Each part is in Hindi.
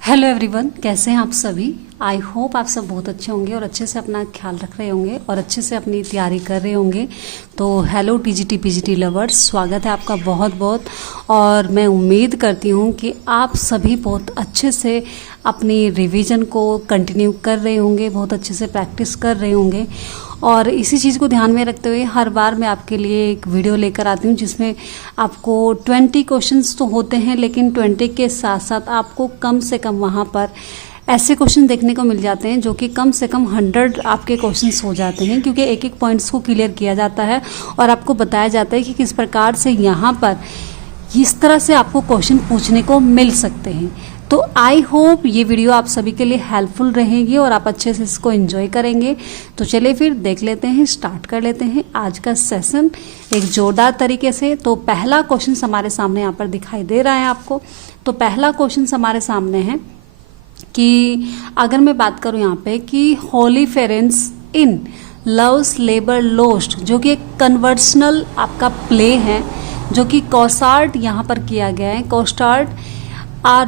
हेलो एवरीवन, कैसे हैं आप सभी। आई होप आप सब बहुत अच्छे होंगे और अच्छे से अपना ख्याल रख रहे होंगे और अच्छे से अपनी तैयारी कर रहे होंगे। तो हेलो टीजीटी पीजीटी लवर्स, स्वागत है आपका बहुत बहुत। और मैं उम्मीद करती हूँ कि आप सभी बहुत अच्छे से अपनी रिवीजन को कंटिन्यू कर रहे होंगे, बहुत अच्छे से प्रैक्टिस कर रहे होंगे। और इसी चीज़ को ध्यान में रखते हुए हर बार मैं आपके लिए एक वीडियो लेकर आती हूँ जिसमें आपको 20 क्वेश्चंस तो होते हैं, लेकिन 20 के साथ साथ आपको कम से कम वहाँ पर ऐसे क्वेश्चन देखने को मिल जाते हैं जो कि कम से कम 100 आपके क्वेश्चंस हो जाते हैं, क्योंकि एक एक पॉइंट्स को क्लियर किया जाता है और आपको बताया जाता है कि किस प्रकार से यहाँ पर इस तरह से आपको क्वेश्चन पूछने को मिल सकते हैं। तो आई होप ये वीडियो आप सभी के लिए हेल्पफुल रहेगी और आप अच्छे से इसको एंजॉय करेंगे। तो चलिए फिर देख लेते हैं, स्टार्ट कर लेते हैं आज का सेशन एक जोरदार तरीके से। तो पहला क्वेश्चन हमारे सामने यहाँ पर दिखाई दे रहा है आपको। तो पहला क्वेश्चन हमारे सामने है कि अगर मैं बात करूँ यहाँ पे कि होली फेरेंस इन लव्स लेबर लोस्ट, जो कि एक कन्वर्सनल आपका प्ले है जो कि कॉसार्ट यहाँ पर किया गया है। कॉस्टार्ट a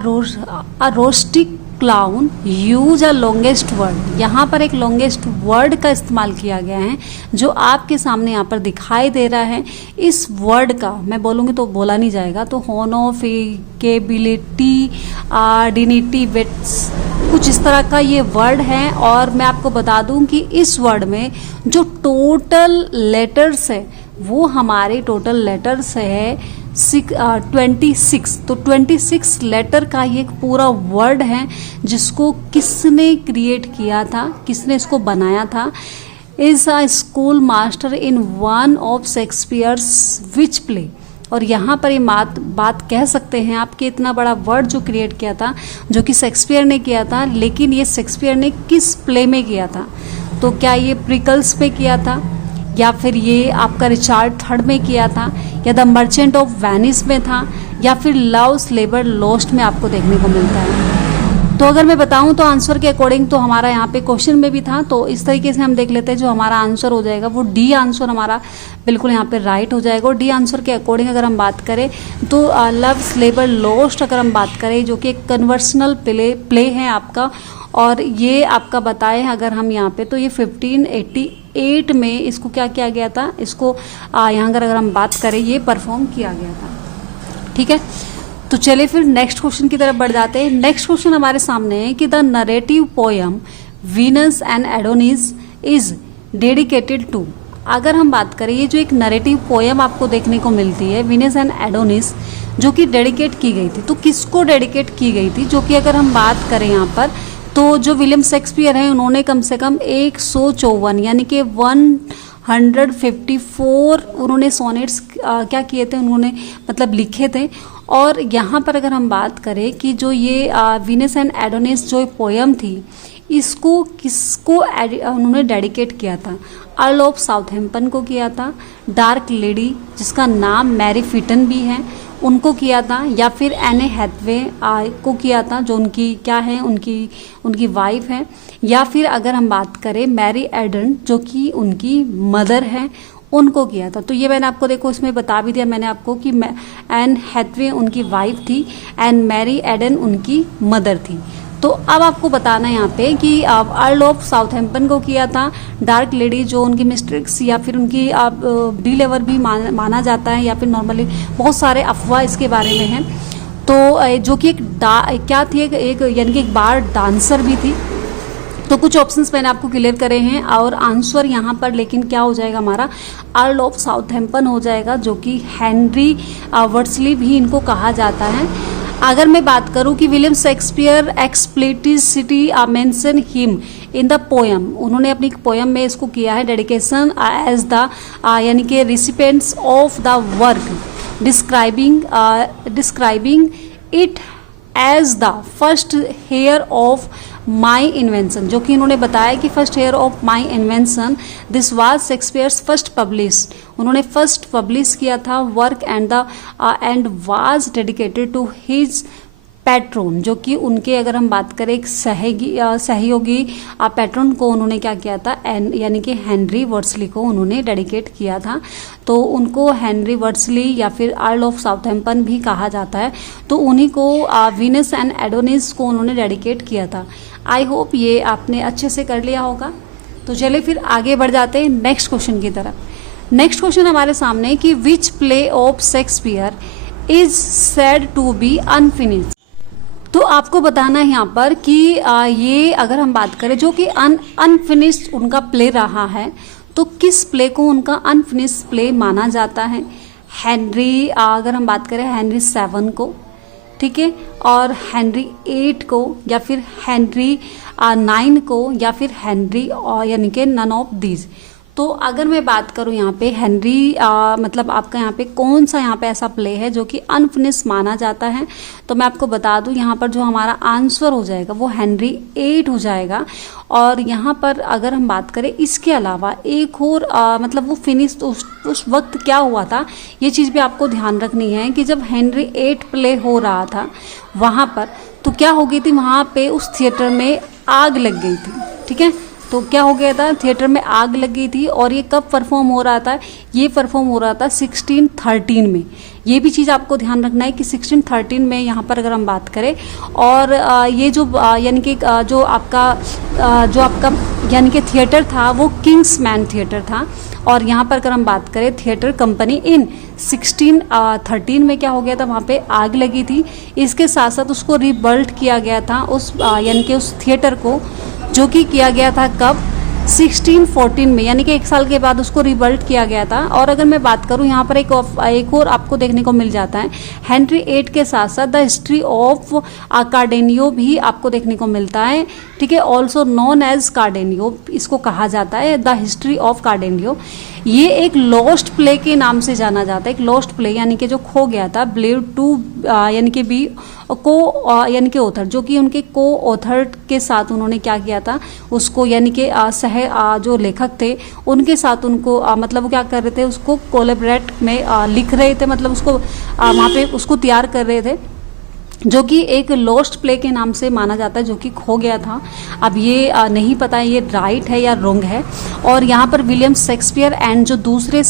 रोस्टिक clown use a longest word, यहाँ पर एक लॉन्गेस्ट वर्ड का इस्तेमाल किया गया है जो आपके सामने यहाँ पर दिखाई दे रहा है। इस वर्ड का मैं बोलूँगी तो बोला नहीं जाएगा, तो होनोफिकेबिलिटी डिनिटी वेट्स, कुछ इस तरह का ये वर्ड है। और मैं आपको बता दूं कि इस वर्ड में जो टोटल लेटर्स है वो हमारे टोटल लेटर्स है 26। तो 26 लेटर का ये एक पूरा वर्ड है जिसको किसने क्रिएट किया था, किसने इसको बनाया था। Is a school master in one of Shakespeare's which play. और यहाँ पर ये बात कह सकते हैं आप कि इतना बड़ा वर्ड जो क्रिएट किया था, जो कि शेक्सपियर ने किया था, लेकिन ये शेक्सपियर ने किस प्ले में किया था। तो क्या ये प्रिकल्स में किया था, या फिर ये आपका रिचार्ड थर्ड में किया था, या द मर्चेंट ऑफ वेनिस में था, या फिर लव्स लेबर लोस्ट में आपको देखने को मिलता है। तो अगर मैं बताऊं तो आंसर के अकॉर्डिंग तो हमारा यहाँ पे क्वेश्चन में भी था, तो इस तरीके से हम देख लेते हैं जो हमारा आंसर हो जाएगा वो डी आंसर हमारा बिल्कुल यहाँ पे राइट हो जाएगा। और डी आंसर के अकॉर्डिंग अगर हम बात करें तो लव्स लेबर लोस्ट अगर हम बात करें, जो कि एक कन्वर्सनल प्ले है आपका, और ये आपका बताए अगर हम यहाँ पे तो ये 1588 में इसको क्या किया गया था, इसको यहाँ अगर हम बात करें ये परफॉर्म किया गया था। ठीक है, तो चलिए फिर नेक्स्ट क्वेश्चन की तरफ बढ़ जाते हैं। नेक्स्ट क्वेश्चन हमारे सामने है कि the narrative poem Venus and Adonis is dedicated to. अगर हम बात करें ये जो एक नरेटिव पोयम आपको देखने को मिलती है वीनस एंड एडोनिस, जो कि डेडिकेट की गई थी, तो किसको डेडिकेट की गई थी, जो कि अगर हम बात करें यहाँ पर तो जो विलियम शेक्सपियर हैं उन्होंने कम से कम 154 यानी कि 154 उन्होंने सोनेट्स क्या किए थे, उन्होंने मतलब लिखे थे। और यहाँ पर अगर हम बात करें कि जो ये वीनस एंड एडोनिस जो पोयम थी, इसको किसको उन्होंने डेडिकेट किया था, अर्ल ऑफ साउथहैम्पटन को किया था, डार्क लेडी जिसका नाम मैरी फिटन भी है उनको किया था, या फिर एने हैथवे को किया था जो उनकी क्या है, उनकी वाइफ है, या फिर अगर हम बात करें मैरी एडन जो कि उनकी मदर है उनको किया था। तो ये मैंने आपको देखो इसमें बता भी दिया मैंने आपको कि एन हैथवे उनकी वाइफ थी एंड मैरी एडन उनकी मदर थी। तो अब आपको बताना है यहाँ पे कि अर्ल ऑफ साउथहैम्पटन को किया था, डार्क लेडी जो उनकी मिस्ट्रिक्स या फिर उनकी डी लेवर भी माना जाता है, या फिर नॉर्मली बहुत सारे अफवाह इसके बारे में हैं। तो जो कि एक क्या थी, एक यानी कि एक बार डांसर भी थी। तो कुछ ऑप्शंस मैंने आपको क्लियर करे हैं और आंसर यहाँ पर लेकिन क्या हो जाएगा हमारा अर्ल ऑफ साउथहैम्पटन हो जाएगा, जो कि हेनरी वर्डस्ली भी इनको कहा जाता है। अगर मैं बात करूं कि William Shakespeare explicitly mention him in the poem, उन्होंने अपनी पोयम में इसको किया है डेडिकेशन एज द यानी कि recipients of the work describing it as the first heir of my invention, जो कि उन्होंने बताया कि first heir of my invention this was Shakespeare's first published, उन्होंने फर्स्ट पब्लिश किया था work and was dedicated to his patron, जो कि उनके अगर हम बात करें एक सहयोगी पैट्रोन को उन्होंने क्या किया था, यानी कि हेनरी वर्सली को उन्होंने डेडिकेट किया था। तो उनको हेनरी वर्सली या फिर अर्ल ऑफ साउथहैम्पटन भी कहा जाता है। तो उन्हीं को वीनस एंड एडोनिस को उन्होंने डेडिकेट किया था। आई होप ये आपने अच्छे से कर लिया होगा। तो चलिए फिर आगे बढ़ जाते हैं नेक्स्ट क्वेश्चन की तरफ। नेक्स्ट क्वेश्चन हमारे सामने कि which play of Shakespeare is said to be unfinished. तो आपको बताना है यहाँ पर कि ये अगर हम बात करें जो कि अनफिनिश्ड उनका प्ले रहा है, तो किस प्ले को उनका अनफिनिश्ड प्ले माना जाता है। हेनरी अगर हम बात करें हेनरी 7 को, ठीक है, और हेनरी 8 को, या फिर हेनरी 9 को, या फिर हेनरी यानी कि नन ऑफ दीज। तो अगर मैं बात करूं यहाँ पे हेनरी मतलब आपका यहाँ पे कौन सा यहाँ पे ऐसा प्ले है जो कि अनफिनिश्ड माना जाता है, तो मैं आपको बता दूं यहाँ पर जो हमारा आंसर हो जाएगा वो हेनरी 8 हो जाएगा। और यहाँ पर अगर हम बात करें इसके अलावा एक और मतलब वो फिनिश उस वक्त क्या हुआ था, ये चीज़ भी आपको ध्यान रखनी है कि जब हेनरी 8 प्ले हो रहा था वहाँ पर तो क्या हो गई थी, वहाँ पे उस थिएटर में आग लग गई थी। ठीक है, तो क्या हो गया था, थिएटर में आग लग गई थी। और ये कब परफॉर्म हो रहा था, ये परफॉर्म हो रहा था 1613 में। ये भी चीज़ आपको ध्यान रखना है कि 1613 में यहाँ पर अगर हम बात करें, और ये जो यानी कि जो आपका यानी कि थिएटर था वो किंग्समैन थिएटर था। और यहाँ पर अगर हम बात करें थिएटर कंपनी इन 1613 में क्या हो गया था, वहाँ पे आग लगी थी। इसके साथ साथ उसको रिबिल्ड किया गया था, उस यानी कि उस थिएटर को, जो कि किया गया था कब, 1614 में, यानी कि 1 साल के बाद उसको रिबिल्ड किया गया था। और अगर मैं बात करूं यहाँ पर एक और आपको देखने को मिल जाता है, हेनरी 8 के साथ साथ द हिस्ट्री ऑफ कार्डेनियो भी आपको देखने को मिलता है। ठीक है, ऑल्सो नॉन एज कार्डेनियो इसको कहा जाता है, द हिस्ट्री ऑफ कार्डेनियो। ये एक लॉस्ट प्ले के नाम से जाना जाता है, एक लॉस्ट प्ले यानी कि जो खो गया था, बिलीव टू यानी कि बी को यानी कि ऑथर, जो कि उनके को ऑथर के साथ उन्होंने क्या किया था, उसको यानी कि जो लेखक थे उनके साथ उनको मतलब वो क्या कर रहे थे, उसको कोलैबोरेट में लिख रहे थे, मतलब उसको वहाँ पे उसको तैयार कर रहे थे, जो कि एक लॉस्ट प्ले के नाम से माना जाता है, जो कि खो गया था। अब ये नहीं पता है ये राइट है या रॉन्ग है। और यहाँ पर विलियम शेक्सपियर एंड जो दूसरे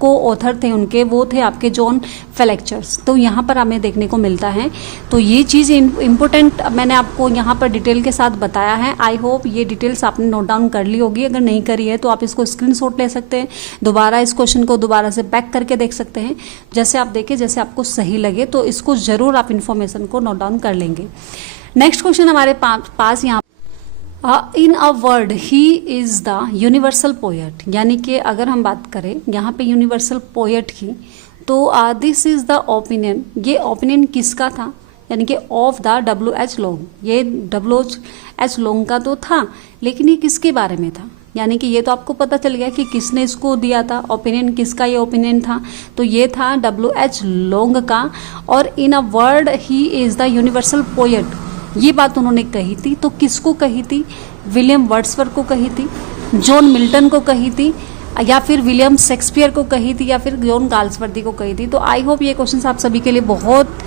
को ऑथर थे उनके, वो थे आपके जॉन फ्लेचर्स। तो यहाँ पर हमें देखने को मिलता है। तो ये चीज़ इम्पोर्टेंट मैंने आपको यहाँ पर डिटेल के साथ बताया है। आई होप ये डिटेल्स आपने नोट डाउन कर ली होगी। अगर नहीं करी है तो आप इसको स्क्रीनशॉट ले सकते हैं, दोबारा इस क्वेश्चन को दोबारा से बैक करके देख सकते हैं, जैसे आप देखें जैसे आपको सही लगे, तो इसको जरूर आप इन्फॉर्मेशन को नोट डाउन कर लेंगे। नेक्स्ट क्वेश्चन हमारे पास यहाँ in a word he is the universal poet, यानी कि अगर हम बात करें यहाँ पे यूनिवर्सल पोएट की, तो दिस इज द ओपिनियन, ये ओपिनियन किसका था, यानी कि ऑफ द W.H. लॉन्ग। ये W.H. लॉन्ग का तो था, लेकिन ये किसके बारे में था, यानी कि ये तो आपको पता चल गया कि किसने इसको दिया था, ओपिनियन किसका ये ओपिनियन था, तो ये था W.H. लॉन्ग का। और in a word he is the universal poet, ये बात उन्होंने कही थी। तो किसको कही थी, विलियम वर्ड्सवर्थ को कही थी, जॉन मिल्टन को कही थी, या फिर विलियम शेक्सपियर को कही थी, या फिर जॉन गाल्सवर्दी को कही थी। तो आई होप ये क्वेश्चन आप सभी के लिए बहुत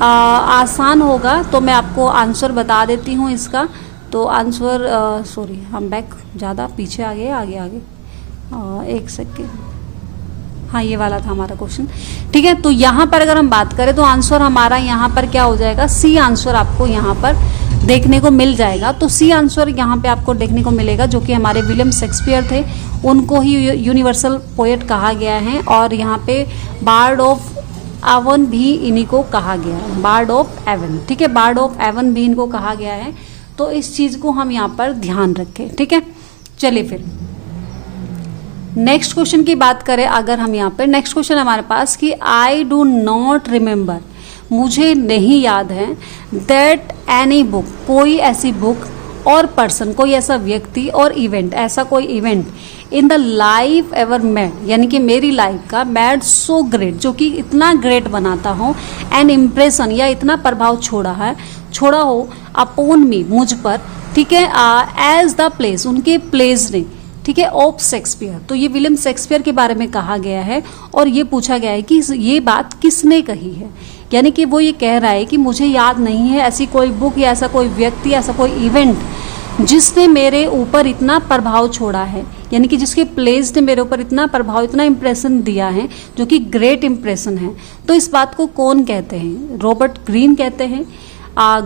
आसान होगा। तो मैं आपको आंसर बता देती हूँ इसका। तो आंसर सॉरी हम बैक ज़्यादा पीछे आगे एक सेकेंड, हाँ ये वाला था हमारा क्वेश्चन। ठीक है, तो यहाँ पर अगर हम बात करें तो आंसर हमारा यहाँ पर क्या हो जाएगा, सी आंसर आपको यहाँ पर देखने को मिल जाएगा। तो सी आंसर यहाँ पे आपको देखने को मिलेगा, जो कि हमारे विलियम शेक्सपियर थे, उनको ही यूनिवर्सल पोएट कहा गया है। और यहाँ पे बार्ड ऑफ एवन भी इन्हीं को कहा गया है, बार्ड ऑफ एवन। ठीक है, बार्ड ऑफ एवन भी इनको कहा गया है। तो इस चीज़ को हम यहाँ पर ध्यान रखें। ठीक है, चलिए फिर नेक्स्ट क्वेश्चन की बात करें। अगर हम यहाँ पर नेक्स्ट क्वेश्चन हमारे पास कि आई डू नॉट रिमेंबर, मुझे नहीं याद है, दैट एनी बुक, कोई ऐसी बुक और पर्सन, कोई ऐसा व्यक्ति और इवेंट, ऐसा कोई event in the life ever made, यानी कि मेरी लाइफ का मेड सो ग्रेट, जो कि इतना ग्रेट बनाता हो, एन इम्प्रेशन या इतना प्रभाव छोड़ा हो अपॉन मी, मुझ पर। ठीक है, एज द प्लेस, उनके प्लेस ने, ठीक है, ऑफ शेक्सपियर। तो ये विलियम शेक्सपियर के बारे में कहा गया है और ये पूछा गया है कि ये बात किसने कही है, यानी कि वो ये कह रहा है कि मुझे याद नहीं है ऐसी कोई बुक या ऐसा कोई व्यक्ति, ऐसा कोई इवेंट जिसने मेरे ऊपर इतना प्रभाव छोड़ा है, यानी कि जिसके प्लेस ने मेरे ऊपर इतना प्रभाव, इतना इम्प्रेशन दिया है, जो कि ग्रेट इम्प्रेशन है। तो इस बात को कौन कहते हैं? रॉबर्ट ग्रीन कहते हैं,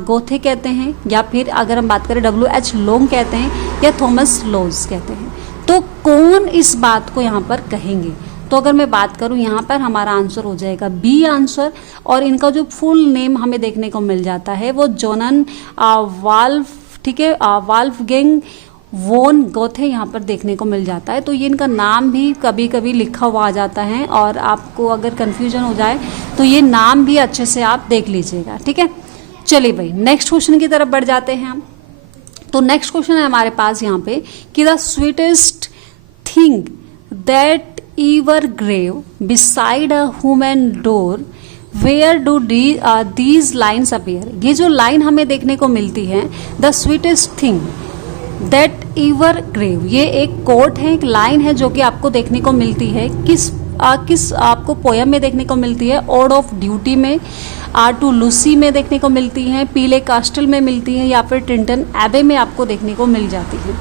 गोथे कहते हैं, या फिर अगर हम बात करें WH लोंग कहते हैं, या थॉमस लॉज कहते हैं। तो कौन इस बात को यहाँ पर कहेंगे? तो अगर मैं बात करूँ यहाँ पर हमारा आंसर हो जाएगा बी आंसर। और इनका जो फुल नेम हमें देखने को मिल जाता है वो जोनन वाल्फ, ठीक है, वाल्फगैंग वोन गोथे यहाँ पर देखने को मिल जाता है। तो ये इनका नाम भी कभी कभी लिखा हुआ आ जाता है, और आपको अगर कन्फ्यूजन हो जाए तो ये नाम भी अच्छे से आप देख लीजिएगा, ठीक है। चलिए भाई नेक्स्ट क्वेश्चन की तरफ बढ़ जाते हैं हम। तो नेक्स्ट क्वेश्चन है हमारे पास यहाँ पे कि the sweetest thing that ever grave beside a human door where do these lines appear. ये जो लाइन हमें देखने को मिलती है, the sweetest thing that ever grave, ये एक कोट है, एक लाइन है जो कि आपको देखने को मिलती है किस आपको पोयम में देखने को मिलती है? ओड ऑफ ड्यूटी में, टू लूसी में देखने को मिलती है, पीले कास्टल में मिलती है, या फिर टिंटन एबे में आपको देखने को मिल जाती है।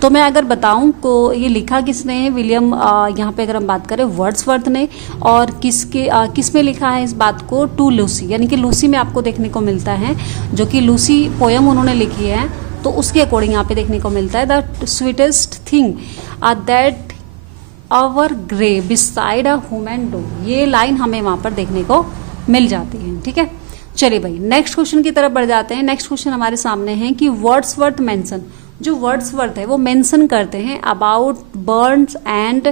तो मैं अगर बताऊं को ये लिखा किसने है? विलियम, यहाँ पे अगर हम बात करें वर्ड्सवर्थ ने, और किस में लिखा है इस बात को? टू लूसी, यानी कि लूसी में आपको देखने को मिलता है, जो कि लूसी पोयम उन्होंने लिखी है, तो उसके अकॉर्डिंग यहाँ पे देखने को मिलता है the sweetest thing that our grey beside a human door. ये लाइन हमें वहाँ पर देखने को मिल जाती है, ठीक है। चलिए भाई नेक्स्ट क्वेश्चन की तरफ बढ़ जाते हैं। नेक्स्ट क्वेश्चन हमारे सामने है कि वर्ड्सवर्थ मेंशन, जो वर्ड्सवर्थ है वो मेंशन करते हैं अबाउट बर्न्स एंड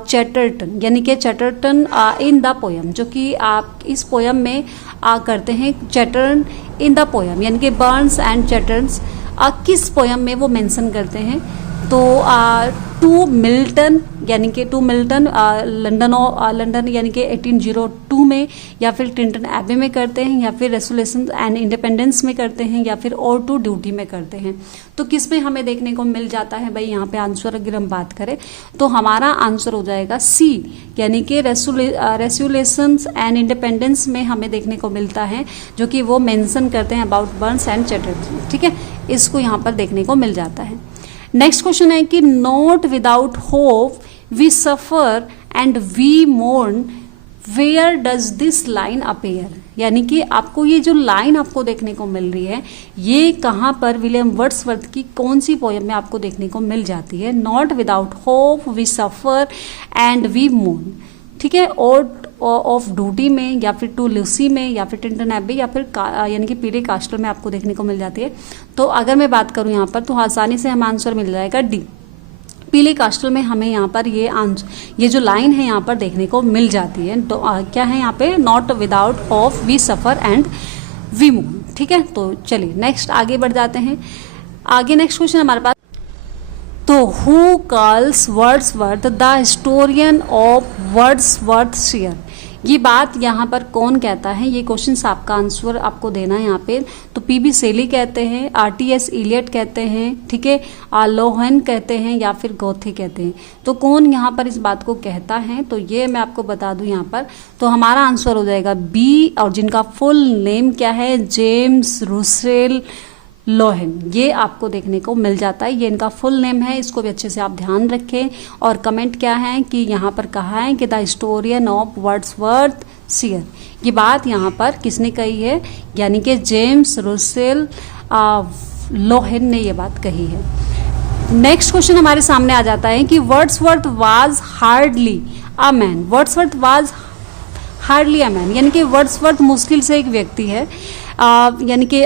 चैटरटन, यानी कि चैटरटन इन द पोयम, जो कि आप इस पोयम में करते हैं चैटरटन इन द पोयम, यानी कि बर्न्स एंड चैटर्स किस पोयम में वो मेंशन करते हैं? तो टू मिल्टन, यानी कि टू मिल्टन लंदन यानी कि 1802 में, या फिर टिंटन एबे में करते हैं, या फिर रेसोल्यूशन एंड इंडिपेंडेंस में करते हैं, या फिर और टू ड्यूटी में करते हैं। तो किस में हमें देखने को मिल जाता है भाई? यहाँ पे आंसर अगर हम बात करें तो हमारा आंसर हो जाएगा सी, यानी कि रेसोल्यूशन एंड इंडिपेंडेंस में हमें देखने को मिलता है, जो कि वो मेंशन करते हैं अबाउट बर्न्स एंड चैटर्स, ठीक है। इसको यहाँ पर देखने को मिल जाता है। नेक्स्ट क्वेश्चन है कि not without hope we suffer and we mourn where does this line appear, यानी कि आपको ये जो लाइन आपको देखने को मिल रही है ये कहाँ पर विलियम वर्ड्सवर्थ की कौन सी पोयम में आपको देखने को मिल जाती है? Not without hope we suffer and we mourn, ठीक है, ओड ऑफ ड्यूटी में, या फिर टू लूसी में, या फिर टिंटन एबे, या फिर यानी कि पीले कास्टल में आपको देखने को मिल जाती है। तो अगर मैं बात करूं यहाँ पर तो आसानी से हमें आंसर मिल जाएगा डी, पीले कास्टल में हमें यहाँ पर ये जो लाइन है यहाँ पर देखने को मिल जाती है। तो क्या है यहाँ पे? Not without hope we suffer and we move, ठीक है। तो चलिए नेक्स्ट आगे बढ़ जाते हैं। आगे नेक्स्ट क्वेश्चन हमारे पास, तो who calls Wordsworth the historian of Wordsworthshire, ये बात यहाँ पर कौन कहता है? ये क्वेश्चन आपका आंसर आपको देना है यहाँ पे। तो पीबी सेली कहते हैं, RTS इलियट कहते हैं, ठीक है, लोहेन कहते हैं, या फिर गोथे कहते हैं। तो कौन यहाँ पर इस बात को कहता है? तो ये मैं आपको बता दूं यहाँ पर, तो हमारा आंसर हो जाएगा बी, और जिनका फुल नेम क्या है? जेम्स रुसेल लोहेन, ये आपको देखने को मिल जाता है। ये इनका फुल नेम है, इसको भी अच्छे से आप ध्यान रखें। और कमेंट क्या है कि यहाँ पर कहा है कि द हिस्टोरियन ऑफ वर्ड्सवर्थशायर, ये बात यहाँ पर किसने कही है? यानी कि जेम्स रुसेल लोहेन ने ये बात कही है। नेक्स्ट क्वेश्चन हमारे सामने आ जाता है कि Wordsworth was hardly a man, Wordsworth was hardly a man, यानी कि वर्ड्सवर्थ मुश्किल से एक व्यक्ति है, यानी कि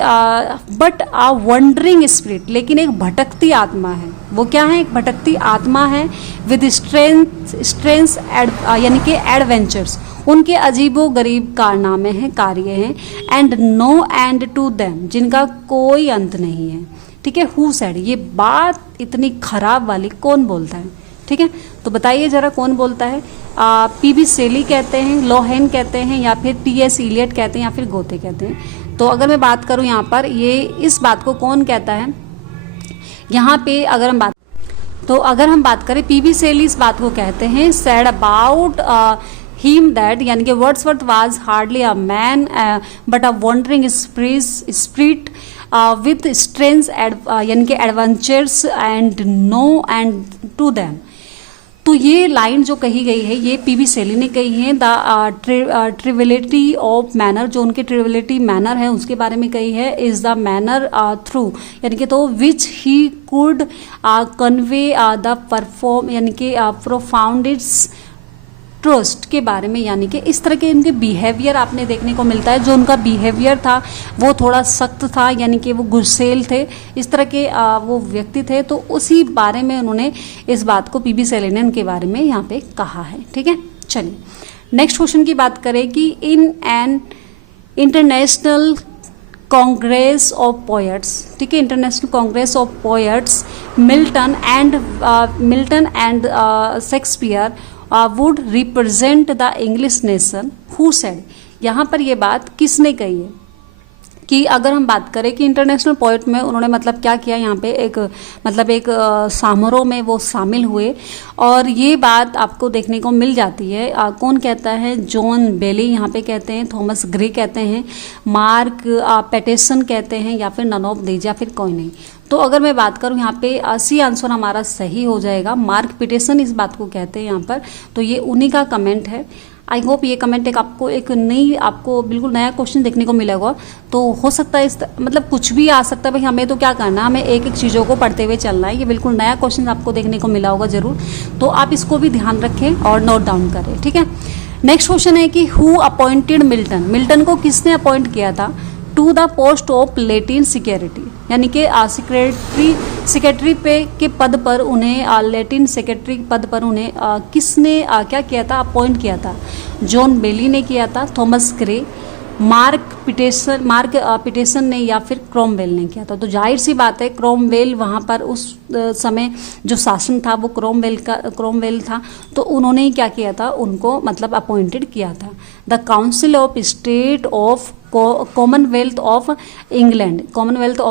बट आ वंडरिंग स्पिरिट, लेकिन एक भटकती आत्मा है। वो क्या है? एक भटकती आत्मा है। विद स्ट्रेंथ यानी कि एडवेंचर्स, उनके अजीबो गरीब कारनामे हैं, कार्य हैं। And no end to them, जिनका कोई अंत नहीं है, ठीक है। हु सेड, ये बात इतनी खराब वाली कौन बोलता है? ठीक है, तो बताइए जरा कौन बोलता है? पीबी सेली कहते हैं, लोहेन कहते हैं, या फिर TS इलियट कहते हैं, या फिर गोथे कहते हैं। तो अगर मैं बात करूं यहाँ पर, ये इस बात को कौन कहता है? यहाँ पे अगर हम बात करें, पीबी सेली इस बात को कहते हैं, सैड अबाउट हिम दैट, यानी कि Wordsworth was hardly a man but a wandering spirit with strength यानी कि adventures and no end to them. तो ये लाइन जो कही गई है ये पीबी शैली ने कही है। द ट्रिविलिटी ऑफ मैनर, जो उनके ट्रिविलिटी मैनर है उसके बारे में कही है, इज द मैनर थ्रू, यानी कि तो which he could convey the perform, यानी कि प्रोफाउंडिट्स ट्रस्ट के बारे में, यानी कि इस तरह के इनके बिहेवियर आपने देखने को मिलता है। जो उनका बिहेवियर था वो थोड़ा सख्त था, यानी कि वो गुस्सेल थे, इस तरह के वो व्यक्ति थे। तो उसी बारे में उन्होंने इस बात को पीबी शैली ने उनके बारे में यहाँ पे कहा है। ठीक है, चलिए नेक्स्ट क्वेश्चन की बात करें कि in an international Congress of poets, ठीक है, international Congress of poets, Milton and Shakespeare would represent the English nation, who said, यहाँ पर ये बात किसने कही है कि अगर हम बात करें कि इंटरनेशनल पोएट में उन्होंने मतलब क्या किया, यहाँ पे एक समारोह में वो शामिल हुए और ये बात आपको देखने को मिल जाती है। कौन कहता है? जॉन बेली यहाँ पे कहते हैं, थॉमस ग्रे कहते हैं, मार्क पैटेसन कहते हैं, या फिर नन ऑफ दीज, या फिर कोई नहीं। तो अगर मैं बात करूँ यहाँ पे सी आंसर हमारा सही हो जाएगा, मार्क पिटेसन इस बात को कहते हैं यहाँ पर। तो ये उन्हीं का कमेंट है। आई होप ये कमेंट आपको आपको बिल्कुल नया क्वेश्चन देखने को मिलेगा। तो हो सकता है मतलब कुछ भी आ सकता है भाई, हमें तो क्या करना है, हमें एक एक चीज़ों को पढ़ते हुए चलना है। ये बिल्कुल नया क्वेश्चन आपको देखने को मिला होगा जरूर, तो आप इसको भी ध्यान रखें और नोट डाउन करें। ठीक है, नेक्स्ट क्वेश्चन है कि हु अपॉइंटेड मिल्टन, मिल्टन को किसने अपॉइंट किया था to the post of Latin security, यानी कि सेक्रेटरी पे के पद पर उन्हें लेटिन सेक्रेटरी पद पर उन्हें किसने क्या किया था, अपॉइंट किया था? जॉन बेली ने किया था, थॉमस ग्रे, मार्क पिटेसन ने, या फिर क्रोमवेल ने किया था। तो जाहिर सी बात है क्रोमवेल वहाँ पर उस समय जो शासन था वो क्रोमवेल था, तो उन्होंने क्या किया था, उनको मतलब अपॉइंटेड किया था। The council of state of Commonwealth of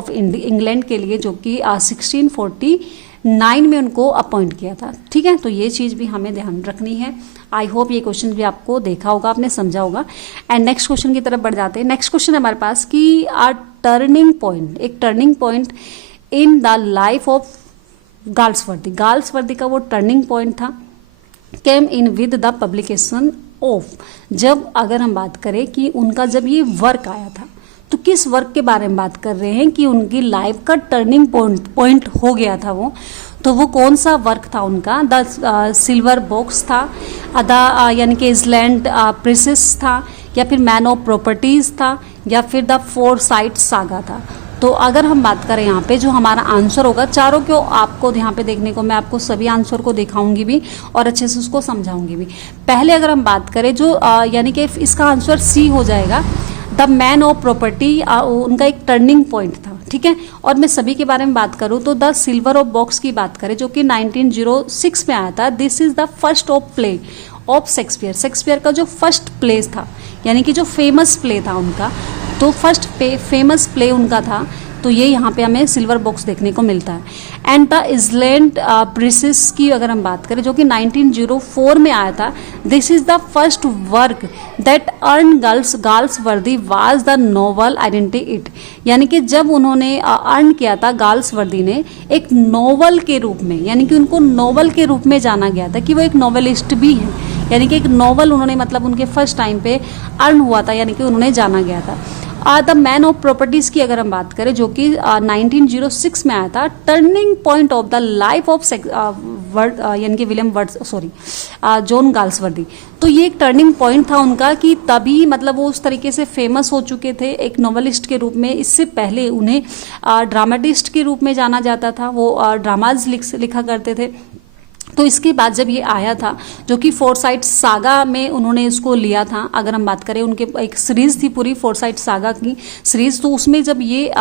England के लिए, जो कि 1649 में उनको अपॉइंट किया था। ठीक है, तो ये चीज़ भी हमें ध्यान रखनी है। आई होप ये क्वेश्चन भी आपको देखा होगा, आपने समझा होगा। एंड नेक्स्ट क्वेश्चन की तरफ बढ़ जाते हैं। नेक्स्ट क्वेश्चन हमारे पास कि एक turning point in the life of Galsworthy का वो टर्निंग पॉइंट था came in with the publication of, जब अगर हम बात करें कि उनका जब ये वर्क आया था, तो किस वर्क के बारे में बात कर रहे हैं कि उनकी लाइफ का टर्निंग पॉइंट हो गया था वो, तो वो कौन सा वर्क था उनका? द सिल्वर बॉक्स था, यानी कि इजलैंड प्रिंसेस था, या फिर मैन ऑफ प्रॉपर्टीज था, या फिर द फोरसाइट सागा था। तो अगर हम बात करें यहाँ पे जो हमारा आंसर होगा, चारों को आपको यहाँ पे देखने को, मैं आपको सभी आंसर को दिखाऊंगी भी और अच्छे से उसको समझाऊंगी भी। पहले अगर हम बात करें जो यानी कि इसका आंसर सी हो जाएगा, द मैन ऑफ प्रॉपर्टी, उनका एक टर्निंग पॉइंट था। ठीक है, और मैं सभी के बारे में बात करूं तो द सिल्वर ऑफ बॉक्स की बात करें जो कि 1906 में आया था, this is the first of play of Shakespeare का जो फर्स्ट प्ले था, यानी कि जो फेमस प्ले था उनका, तो फर्स्ट फेमस प्ले उनका था। तो ये यहाँ पे हमें सिल्वर बॉक्स देखने को मिलता है। एंड द इजलैंड प्रिंसेस की अगर हम बात करें जो कि 1904 में आया था, this is the first work that earn Galsworthy was the novel identity it, यानी कि जब उन्होंने अर्न किया था गाल्सवर्दी ने एक नोवेल के रूप में, यानी कि उनको नोवेल के रूप में जाना गया था कि वो एक नोवेलिस्ट भी हैं, यानी कि एक नोवेल उन्होंने मतलब उनके फर्स्ट टाइम पे अर्न हुआ था, यानी कि उन्होंने जाना गया था। द मैन ऑफ प्रॉपर्टीज की अगर हम बात करें जो कि 1906 में आया था, turning point of the life of यानी कि जॉन गाल्सवर्दी, तो ये एक टर्निंग पॉइंट था उनका कि तभी मतलब वो उस तरीके से फेमस हो चुके थे एक नॉवेलिस्ट के रूप में। इससे पहले उन्हें ड्रामेटिस्ट के रूप में जाना जाता था, वो ड्रामाज लिखा करते थे। तो इसके बाद जब ये आया था जो कि फोरसाइट सागा में उन्होंने इसको लिया था, अगर हम बात करें उनके एक सीरीज थी पूरी फोरसाइट सागा की सीरीज, तो उसमें जब ये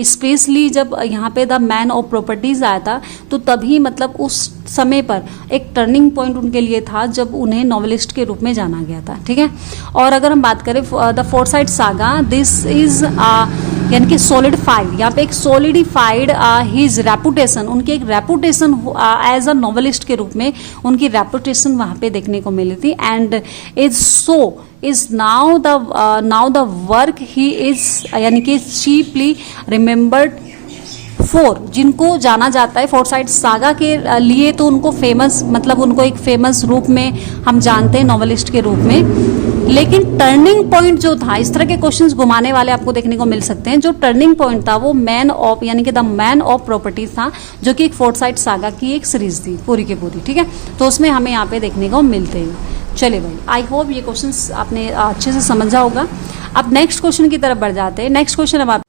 स्पेशली जब यहाँ पे द मैन ऑफ प्रॉपर्टीज आया था, तो तभी मतलब उस समय पर एक टर्निंग पॉइंट उनके लिए था जब उन्हें नॉवेलिस्ट के रूप में जाना गया था। ठीक है, और अगर हम बात करें the foresight saga, this is यानी कि सॉलिडिफाइड, यहाँ पे एक सॉलिडिफाइड हिज रेपुटेशन, उनकी एक रेपुटेशन एज अ नॉवेलिस्ट के रूप में उनकी रेपुटेशन वहाँ पे देखने को मिली थी। And is now the work he is यानी कि चीपली रिमेम्बर्ड फोर, जिनको जाना जाता है फोर्साइट सागा के लिए, तो उनको फेमस, मतलब उनको एक फेमस रूप में हम जानते हैं नॉवेलिस्ट के रूप में। लेकिन टर्निंग पॉइंट जो था, इस तरह के क्वेश्चंस घुमाने वाले आपको देखने को मिल सकते हैं, जो टर्निंग पॉइंट था वो मैन ऑफ यानी कि द मैन ऑफ प्रॉपर्टी था, जो कि एक फोर्साइट सागा की एक सीरीज थी पूरी की पूरी, ठीक है। तो उसमें हमें यहाँ पे देखने को मिलते हैं। चलिए भाई, आई होप ये क्वेश्चंस आपने अच्छे से समझा होगा। अब नेक्स्ट क्वेश्चन की तरफ बढ़ जाते हैं। नेक्स्ट क्वेश्चन अब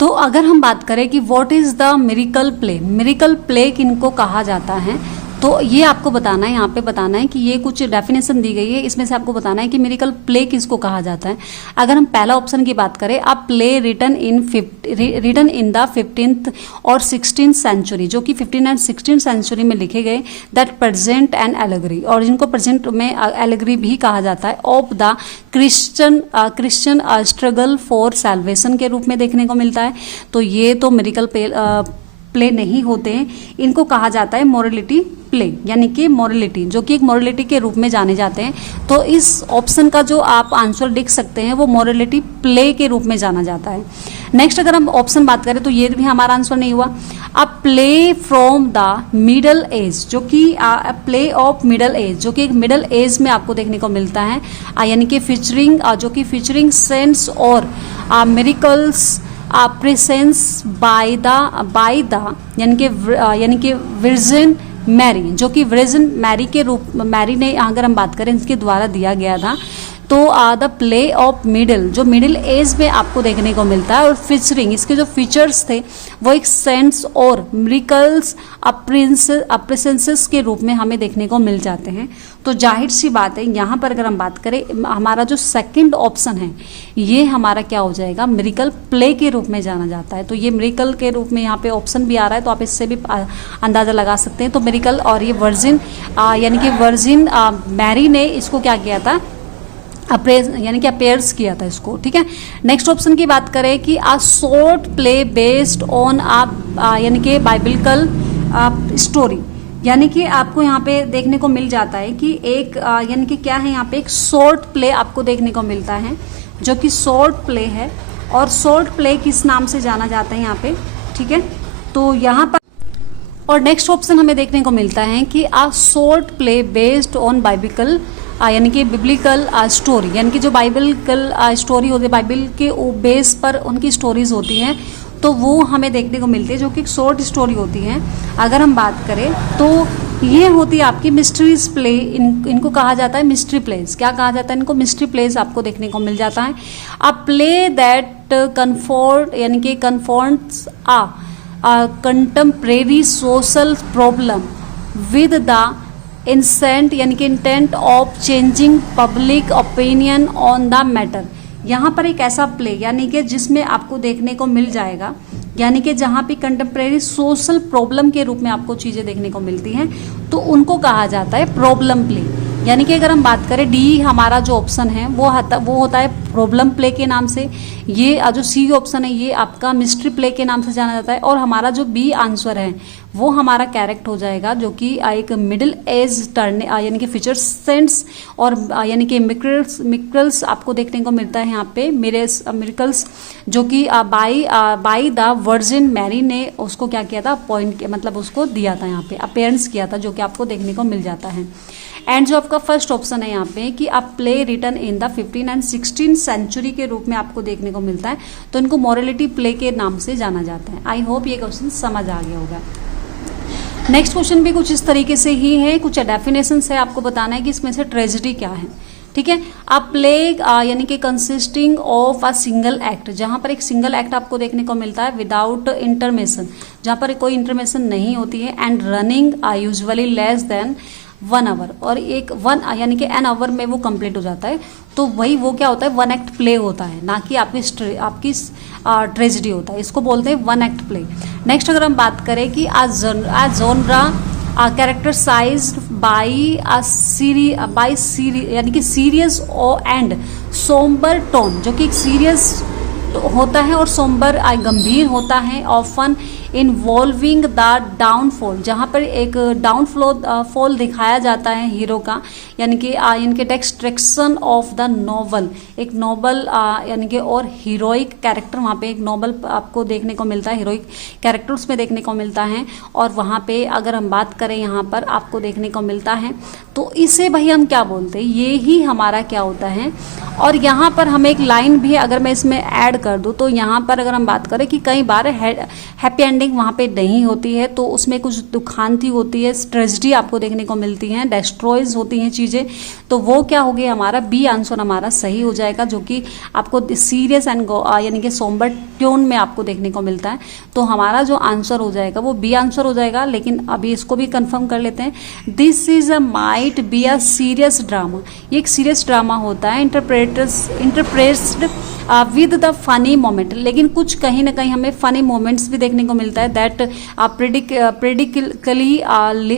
तो अगर हम बात करें कि what is the miracle play, miracle play किनको कहा जाता है, तो ये आपको बताना है, यहाँ पे बताना है कि ये कुछ डेफिनेशन दी गई है, इसमें से आपको बताना है कि मिरेकल प्ले किसको कहा जाता है। अगर हम पहला ऑप्शन की बात करें, a play written in the 15th और 16th सेंचुरी, जो कि 15th एंड 16th सेंचुरी में लिखे गए, दैट प्रेजेंट एन एलेगरी, और जिनको प्रेजेंट में एलेगरी भी कहा जाता है, of the Christian struggle for salvation के रूप में देखने को मिलता है। तो ये तो मिरेकल प्ले नहीं होते हैं, इनको कहा जाता है मोरलिटी प्ले, यानी कि मोरलिटी, जो कि एक मोरलिटी के रूप में जाने जाते हैं। तो इस ऑप्शन का जो आप आंसर लिख सकते हैं वो मोरलिटी प्ले के रूप में जाना जाता है। नेक्स्ट अगर हम ऑप्शन बात करें तो ये भी हमारा आंसर नहीं हुआ। अ play from the middle age, जो कि प्ले ऑफ मिडल एज, जो कि एक मिडल एज में आपको देखने को मिलता है, यानी कि फीचरिंग, जो कि फीचरिंग सेंट्स और मिरेकल्स प्रेजेंस बाय द यानी कि वर्जिन मैरी, जो कि वर्जिन मैरी के रूप, मैरी ने अगर हम बात करें इसके द्वारा दिया गया था। तो द प्ले ऑफ मिडिल, जो मिडिल एज में आपको देखने को मिलता है, और फीचरिंग, इसके जो फीचर्स थे वो एक सेंट्स और मिरेकल्स प्रेजेंसेस के रूप में हमें देखने को मिल जाते हैं। तो जाहिर सी बात है, यहाँ पर अगर हम बात करें, हमारा जो सेकंड ऑप्शन है ये हमारा क्या हो जाएगा, मिरेकल प्ले के रूप में जाना जाता है। तो ये मिरेकल के रूप में यहाँ पे ऑप्शन भी आ रहा है, तो आप इससे भी अंदाज़ा लगा सकते हैं। तो मिरेकल, और ये वर्जिन यानी कि वर्जिन मैरी ने इसको क्या किया था, यानी कि अपेयर्स किया था इसको, ठीक है। नेक्स्ट ऑप्शन की बात करें कि a short play based on यानी कि बाइबलिकल स्टोरी, यानी कि आपको यहाँ पे देखने को मिल जाता है कि एक यानी कि क्या है, यहाँ पे एक शॉर्ट प्ले आपको देखने को मिलता है, जो कि शॉर्ट प्ले है, और शॉर्ट प्ले किस नाम से जाना जाता है यहाँ पे, ठीक है। तो यहाँ पर और नेक्स्ट ऑप्शन हमें देखने को मिलता है कि a short play based on biblical यानी कि बिब्लिकल स्टोरी, यानी कि जो बाइबलिकल स्टोरी होती है, बाइबल के बेस पर उनकी स्टोरीज होती हैं, तो वो हमें देखने को मिलती है, जो कि एक शॉर्ट स्टोरी होती है। अगर हम बात करें तो ये होती है आपकी मिस्ट्रीज प्ले, इनको कहा जाता है मिस्ट्री प्लेस। क्या कहा जाता है इनको, मिस्ट्री प्लेस आपको देखने को मिल जाता है। अ प्ले दैट कन्फोर्ट यानी कि confronts contemporary social problem with the intent यानी कि intent of changing public opinion on the matter. यहाँ पर एक ऐसा प्ले यानी कि जिसमें आपको देखने को मिल जाएगा, यानी कि जहाँ पे कंटेम्प्रेरी सोशल प्रॉब्लम के रूप में आपको चीज़ें देखने को मिलती हैं, तो उनको कहा जाता है प्रॉब्लम प्ले। यानी कि अगर हम बात करें डी हमारा जो ऑप्शन है वो होता है प्रॉब्लम प्ले के नाम से, ये जो सी ऑप्शन है ये आपका मिस्ट्री प्ले के नाम से जाना जाता है, और हमारा जो बी आंसर है वो हमारा करेक्ट हो जाएगा, जो कि एक मिडिल एज टर्न यानी कि फीचर सेंट्स और यानी कि मिरेकल्स आपको देखने को मिलता है यहाँ पे, मिरेकल्स, जो कि बाई द वर्जिन मैरी ने उसको क्या किया था, पॉइंट मतलब उसको दिया था, यहाँ पे अपेयरेंस किया था, जो कि आपको देखने को मिल जाता है। एंड जो आपका फर्स्ट ऑप्शन है यहाँ पे कि आप play written in the 15 and 16 century के रूप में आपको देखने को मिलता है, तो इनको मोरलिटी प्ले के नाम से जाना जाता है। आई होप ये क्वेश्चन समझ आ गया होगा। नेक्स्ट क्वेश्चन भी कुछ इस तरीके से ही है, कुछ डेफिनेशन है, आपको बताना है कि इसमें से ट्रेजेडी क्या है, ठीक है। अ प्ले यानी कि consisting of a single act, जहाँ पर एक सिंगल एक्ट आपको देखने को मिलता है विदाउट इंटरमेशन, जहाँ पर कोई इंटरमेशन नहीं होती है, and running usually less than 1 hour, और एक 1 यानी कि एन आवर में वो कंप्लीट हो जाता है। तो वही वो क्या होता है, 1 एक्ट प्ले होता है, ना कि आपकी ट्रेजेडी होता है, इसको बोलते हैं 1 एक्ट प्ले। नेक्स्ट अगर हम बात करें कि जोनरा कैरेक्टराइज्ड बाई यानी कि सीरियस एंड सोम्बर टोन, जो कि एक सीरियस होता है और सोम्बर गंभीर होता है, ऑफन इन्वॉल्विंग द डाउनफॉल, जहाँ पर एक डाउनफॉल दिखाया जाता है हीरो का, यानी कि इनके डिस्ट्रैक्शन ऑफ द नोबल, एक नोबल यानी कि और हीरोइक कैरेक्टर, वहाँ पे एक नोबल आपको देखने को मिलता है, हीरोइक कैरेक्टर उसमें देखने को मिलता है। और वहाँ पे अगर हम बात करें यहाँ पर आपको देखने को मिलता है, तो इसे भाई हम क्या बोलते हैं, ये ही हमारा क्या होता है। और यहाँ पर हम एक लाइन भी अगर मैं इसमें ऐड कर दूँ, तो यहाँ पर अगर हम बात करें कि कई बार हैप्पी एंडिंग वहाँ पे नहीं होती है, तो उसमें कुछ दुखांति होती है, ट्रेजेडी आपको देखने को मिलती है, डिस्ट्रॉयज होती हैं चीज़ें, तो वो क्या हो गया, हमारा बी आंसर हमारा सही हो जाएगा, जो कि आपको सीरियस एंड यानी कि सोम्बर ट्यून में आपको देखने को मिलता है। तो हमारा जो आंसर हो जाएगा वो बी आंसर हो जाएगा। लेकिन अभी इसको भी कंफर्म कर लेते हैं। This is a might be a serious drama, ये एक सीरियस ड्रामा होता है, इंटरप्रेस्ड विद द फनी मोमेंट, लेकिन कुछ कहीं ना कहीं हमें फनी मोमेंट्स भी देखने को मिलता है। दैट प्रेडिकली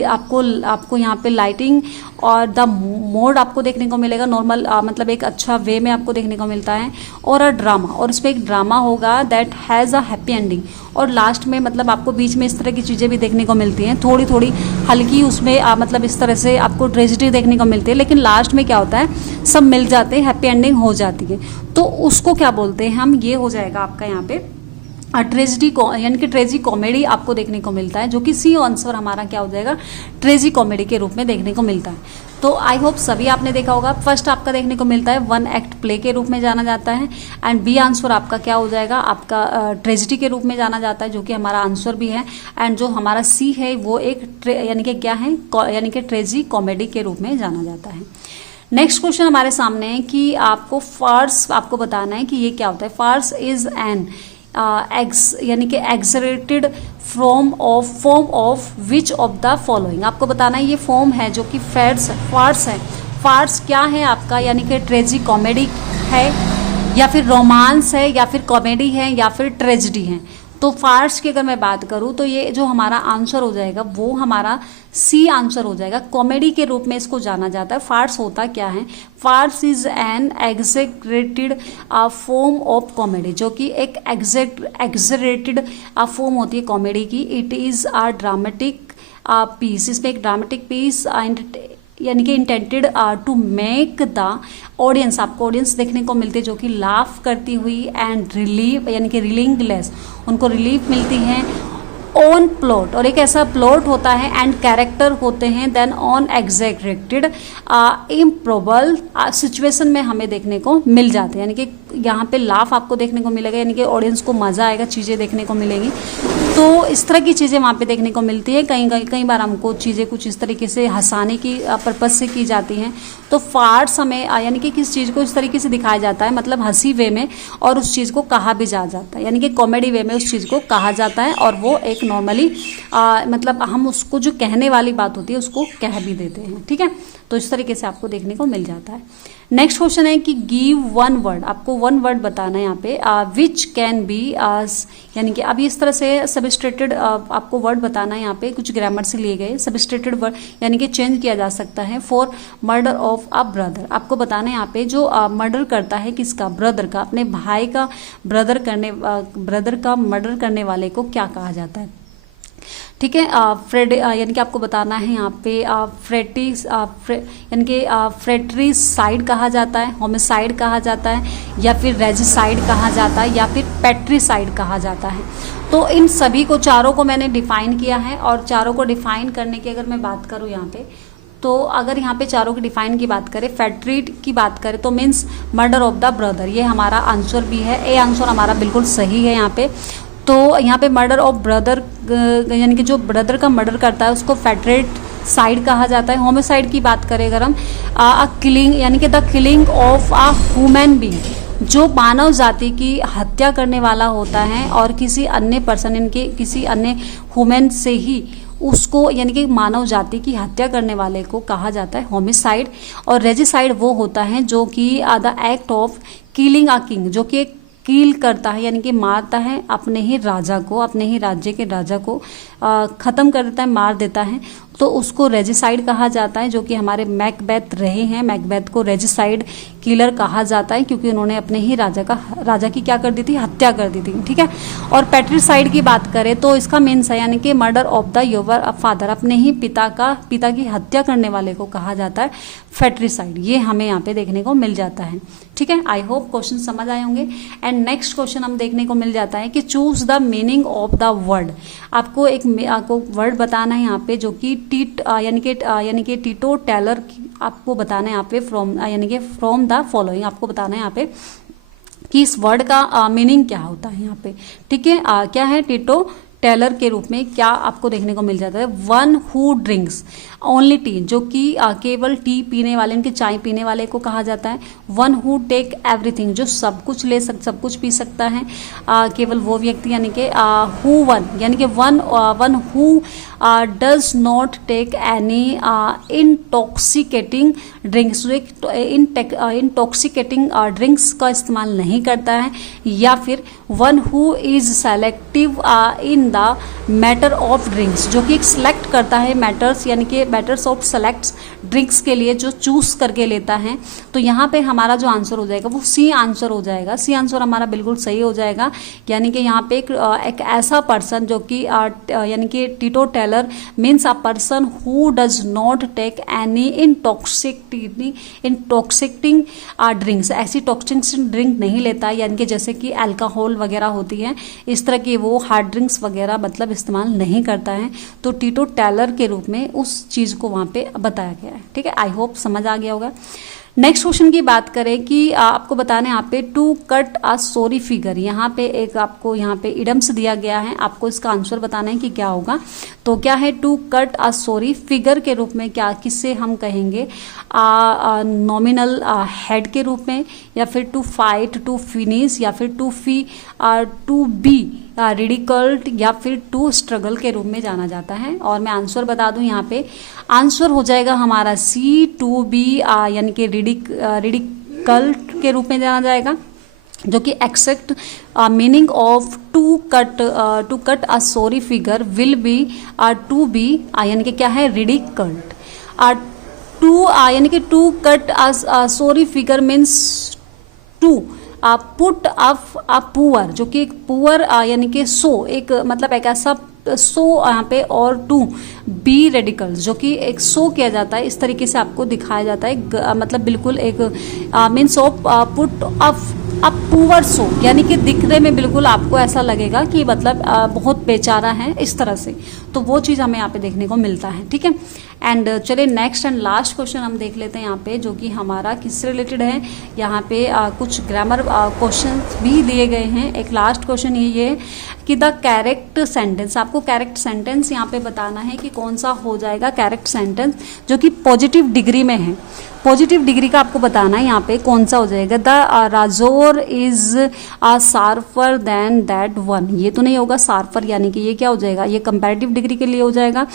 आपको यहाँ पे लाइटिंग और द मोड आपको देखने को मिलेगा नॉर्मल, मतलब एक अच्छा वे में आपको देखने को मिलता है। और अ ड्रामा, और इसमें एक ड्रामा होगा that has a happy ending, और लास्ट में मतलब आपको बीच में इस तरह की चीज़ें भी देखने को मिलती हैं, थोड़ी थोड़ी हल्की उसमें मतलब इस तरह से आपको ट्रेजेडी देखने को मिलती है, लेकिन लास्ट में क्या होता है, सब मिल जाते हैं, हैप्पी एंडिंग हो जाती है। तो उसको क्या बोलते हैं हम, ये हो जाएगा आपका यहाँ पे ट्रेजिडी यानी कि ट्रेजी कॉमेडी आपको देखने को मिलता है, जो कि सी आंसर हमारा क्या हो जाएगा, ट्रेजी कॉमेडी के रूप में देखने को मिलता है। तो आई होप सभी आपने देखा होगा। फर्स्ट आपका देखने को मिलता है वन एक्ट प्ले के रूप में जाना जाता है, एंड बी आंसर आपका क्या हो जाएगा, आपका ट्रेजिडी के रूप में जाना जाता है, जो कि हमारा आंसर भी है। एंड जो हमारा सी है वो एक यानी कि क्या है, यानी कि ट्रेजी कॉमेडी के रूप में जाना जाता है। नेक्स्ट क्वेश्चन हमारे सामने है कि आपको फार्स आपको बताना है कि ये क्या होता है। फार्स इज एन यानी कि exaggerated form of which of the following, आपको बताना है ये फॉर्म है जो कि फार्स है। फार्स क्या है आपका, यानी कि ट्रेजी कॉमेडी है, या फिर रोमांस है, या फिर कॉमेडी है, या फिर ट्रेजिडी है। तो फार्स की अगर मैं बात करूं तो ये जो हमारा आंसर हो जाएगा वो हमारा सी आंसर हो जाएगा। कॉमेडी के रूप में इसको जाना जाता है। फार्स होता क्या है, farce is an exaggerated form of comedy, जो कि एक एग्जरेटेड फॉर्म होती है कॉमेडी की। It is a dramatic piece, इसमें एक ड्रामेटिक पीस यानी कि intended to make the audience, आपको ऑडियंस देखने को मिलती है जो कि लाफ करती हुई एंड रिलीफ यानी कि रिलिंगलेस, उनको रिलीफ मिलती है ऑन प्लॉट, और एक ऐसा प्लॉट होता है एंड कैरेक्टर होते हैं देन ऑन एग्जैक्टेड इम्प्रोबल सिचुएशन में हमें देखने को मिल जाते हैं। यानी कि यहाँ पे लाफ आपको देखने को मिलेगा, यानी कि ऑडियंस को मज़ा आएगा, चीज़ें देखने को मिलेंगी। तो इस तरह की चीज़ें वहाँ पे देखने को मिलती है। कई बार हमको चीज़ें कुछ इस तरीके से हंसाने की पर्पज़ से की जाती हैं। तो फार्स हमें यानी कि किस चीज़ को इस तरीके से दिखाया जाता है, मतलब हंसी वे में, और उस चीज़ को कहा भी जाता है, यानी कि कॉमेडी वे में उस चीज़ को कहा जाता है, और वो एक नॉर्मली मतलब हम उसको जो कहने वाली बात होती है उसको कह भी देते हैं। ठीक है, तो इस तरीके से आपको देखने को मिल जाता है। नेक्स्ट क्वेश्चन है कि गिव वन वर्ड, आपको वन वर्ड बताना है यहाँ पे, विच कैन बी यानी कि अभी इस तरह से सबस्ट्रेटेड आपको वर्ड बताना है। यहाँ पे कुछ ग्रामर से लिए गए सबस्ट्रेटेड वर्ड यानी कि चेंज किया जा सकता है। For murder of a brother, आपको बताना है यहाँ पे जो मर्डर करता है किसका, ब्रदर का, अपने भाई का ब्रदर का मर्डर करने वाले को क्या कहा जाता है। ठीक है, फ्रेड यानी कि आपको बताना है यहाँ पे यानी कि फ्रेट्रीसाइड कहा जाता है, होमिसाइड कहा जाता है, या फिर रेजिसाइड कहा जाता है, या फिर पेट्रीसाइड कहा जाता है। तो इन सभी को चारों को मैंने डिफाइन किया है, और चारों को डिफाइन करने की अगर मैं बात करूँ यहाँ पे, तो अगर यहाँ पे चारों की डिफाइन की बात करें, फैट्रीड की बात करें, तो means murder of the brother, ये हमारा आंसर भी है। ए आंसर हमारा बिल्कुल सही है यहाँ पे। तो यहाँ पे मर्डर ऑफ ब्रदर यानी कि जो ब्रदर का मर्डर करता है उसको फैट्रीसाइड कहा जाता है। होमिसाइड की बात करें अगर हम, किलिंग यानी कि the killing of a human being, जो मानव जाति की हत्या करने वाला होता है, और किसी अन्य पर्सन इनके किसी अन्य ह्यूमन से ही उसको यानी कि मानव जाति की हत्या करने वाले को कहा जाता है होमिसाइड। और रेजिसाइड वो होता है जो कि the act of killing a king, जो कि कील करता है यानी कि मारता है अपने ही राजा को, अपने ही राज्य के राजा को ख़त्म कर देता है, मार देता है। तो उसको रेजिसाइड कहा जाता है, जो कि हमारे मैकबेथ रहे हैं। मैकबेथ को रेजिसाइड किलर कहा जाता है क्योंकि उन्होंने अपने ही राजा की क्या कर दी थी, हत्या कर दी थी, ठीक है। और पैट्रिसाइड की बात करें तो इसका मीन्स है यानी कि murder of the your father, अपने ही पिता की हत्या करने वाले को कहा जाता है पैट्रिसाइड। ये हमें यहाँ पे देखने को मिल जाता है, ठीक है। आई होप क्वेश्चन समझ आए होंगे। एंड नेक्स्ट क्वेश्चन हम देखने को मिल जाता है कि choose the meaning of the word. आपको वर्ड बताना है यहाँ पे जो कि यानी कि टीटो टैलर आपको बताना है यहाँ पे फ्रॉम द फॉलोइंग, आपको बताना है यहाँ पे कि इस वर्ड का मीनिंग क्या होता है यहाँ पे, ठीक है। क्या है टीटो टेलर के रूप में क्या आपको देखने को मिल जाता है, one who drinks only T, जो कि केवल टी पीने वाले, उनकी चाय पीने वाले को कहा जाता है। वन हु टेक एवरीथिंग, जो सब कुछ पी सकता है, केवल वो व्यक्ति, यानी कि हु वन, यानी कि one who does not take any intoxicating drinks, intoxicating drinks का इस्तेमाल नहीं करता है। या फिर one who is selective in the matter of drinks, जो कि एक सिलेक्ट करता है मैटर्स, यानी कि मैटर्स ऑफ सेलेक्ट्स ड्रिंक्स के लिए जो चूज करके लेता है। तो यहाँ पे हमारा जो आंसर हो जाएगा वो सी आंसर हो जाएगा। सी आंसर हमारा बिल्कुल सही हो जाएगा। यानी कि यहाँ पे एक ऐसा पर्सन जो कि यानी कि teetotaller means a person who does not take any intoxicating drinks, ऐसी टॉक्सिक ड्रिंक नहीं लेता, यानी कि जैसे कि अल्कोहल वगैरह होती है, इस तरह की वो हार्ड ड्रिंक्स वगैरह मतलब इस्तेमाल नहीं करता है। तो टीटो टेलर के रूप में उस चीज़ को वहाँ पे बताया गया है, ठीक है। आई होप समझ आ गया होगा। नेक्स्ट क्वेश्चन की बात करें कि आपको बताना है यहाँ पे to cut a sorry figure, यहाँ पे एक आपको यहाँ पे इडम्स दिया गया है, आपको इसका आंसर बताना है कि क्या होगा। तो क्या है to cut a sorry figure के रूप में क्या किससे हम कहेंगे, नॉमिनल हेड के रूप में, या फिर टू फाइट, टू फिनिश, या फिर टू बी रिडिकल्ड, या फिर टू स्ट्रगल के रूप में जाना जाता है। और मैं आंसर बता दूं, यहाँ पे आंसर हो जाएगा हमारा सी, टू बी यानी कि रिडिकल्ड के रूप में जाना जाएगा, जो कि exact meaning of to cut a sorry figure will be to be यानी कि क्या है रिडिकल्ड। यानी कि to cut a sorry figure means to put a poor, जो कि एक पुअर यानी कि सो एक मतलब एक ऐसा सो यहाँ पे, और टू बी रेडिकल्स, जो कि एक सो किया जाता है, इस तरीके से आपको दिखाया जाता है। मतलब बिल्कुल एक means of put a poor so, यानी कि दिखने में बिल्कुल आपको ऐसा लगेगा कि मतलब बहुत बेचारा है, इस तरह से। तो वो चीज़ हमें यहाँ पे देखने को मिलता है, ठीक है। एंड चलिए नेक्स्ट एंड लास्ट क्वेश्चन हम देख लेते हैं यहाँ पे, जो कि हमारा किससे रिलेटेड है। यहाँ पे कुछ ग्रामर क्वेश्चन भी दिए गए हैं। एक लास्ट क्वेश्चन ये है कि द करेक्ट सेंटेंस, आपको करेक्ट सेंटेंस यहाँ पे बताना है कि कौन सा हो जाएगा करेक्ट सेंटेंस जो कि पॉजिटिव डिग्री में है। पॉजिटिव डिग्री का आपको बताना है यहाँ पे कौन सा हो जाएगा। The razor is sharper than that one, ये तो नहीं होगा शार्पर, यानी कि ये क्या हो जाएगा, ये कंपैरेटिव डिग्री के लिए हो जाएगा।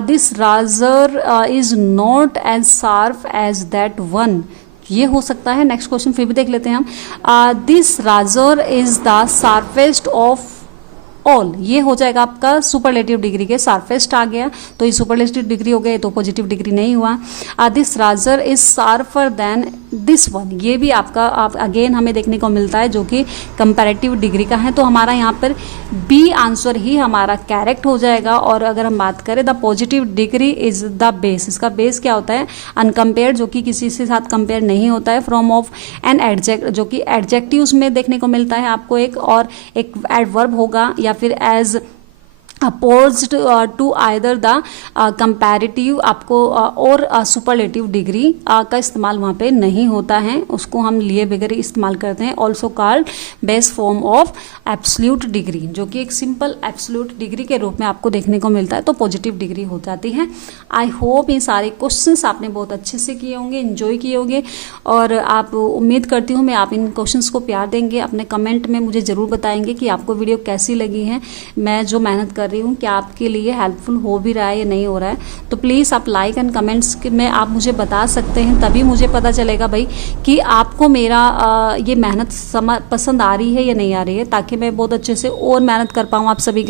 This razor is not as sharp as that one, ये हो सकता है। नेक्स्ट क्वेश्चन फिर भी देख लेते हैं हम। This razor is the sharpest of all, ये हो जाएगा आपका सुपरलेटिव डिग्री के, शार्पेस्ट आ गया तो ये सुपरलेटिव डिग्री हो गया, तो पॉजिटिव डिग्री नहीं हुआ। This razor is sharper than this one, ये भी आपका अगेन हमें देखने को मिलता है जो कि कंपैरेटिव डिग्री का है। तो हमारा यहाँ पर बी आंसर ही हमारा करेक्ट हो जाएगा। और अगर हम बात करें the positive degree is the base, इसका बेस क्या होता है, अनकम्पेयर, जो कि किसी से साथ कंपेयर नहीं होता है, फ्रॉम ऑफ एन एडजेक्ट, जो कि एडजेक्टिव्स में देखने को मिलता है आपको एक, और एक एडवर्ब होगा, या फिर as opposed to either the comparative आपको और सुपरलेटिव डिग्री का इस्तेमाल वहाँ पे नहीं होता है, उसको हम लिए बगैर इस्तेमाल करते हैं। Also called base form of absolute degree, जो कि एक सिंपल एब्सोल्यूट डिग्री के रूप में आपको देखने को मिलता है, तो पॉजिटिव डिग्री हो जाती है। आई होप ये सारे क्वेश्चंस आपने बहुत अच्छे से किए होंगे, इन्जॉय किए होंगे, और आप उम्मीद करती हूँ मैं आप इन क्वेश्चंस को प्यार देंगे। अपने कमेंट में मुझे ज़रूर बताएंगे कि आपको वीडियो कैसी लगी है, मैं जो मेहनत कर रही रही हूँ कि आपके लिए हेल्पफुल हो भी रहा है या नहीं हो रहा है। तो प्लीज़ आप लाइक एंड कमेंट्स में आप मुझे बता सकते हैं, तभी मुझे पता चलेगा भाई कि आपको मेरा ये मेहनत पसंद आ रही है या नहीं आ रही है, ताकि मैं बहुत अच्छे से और मेहनत कर पाऊँ आप सभी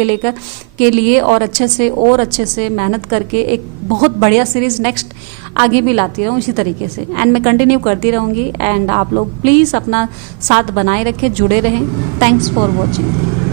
के लिए और अच्छे से मेहनत करके एक बहुत बढ़िया सीरीज़ नेक्स्ट आगे भी लाती रहूँ इसी तरीके से, एंड मैं कंटिन्यू करती रहूँगी। एंड आप लोग प्लीज़ अपना साथ बनाए रखें, जुड़े रहें। Thanks for watching.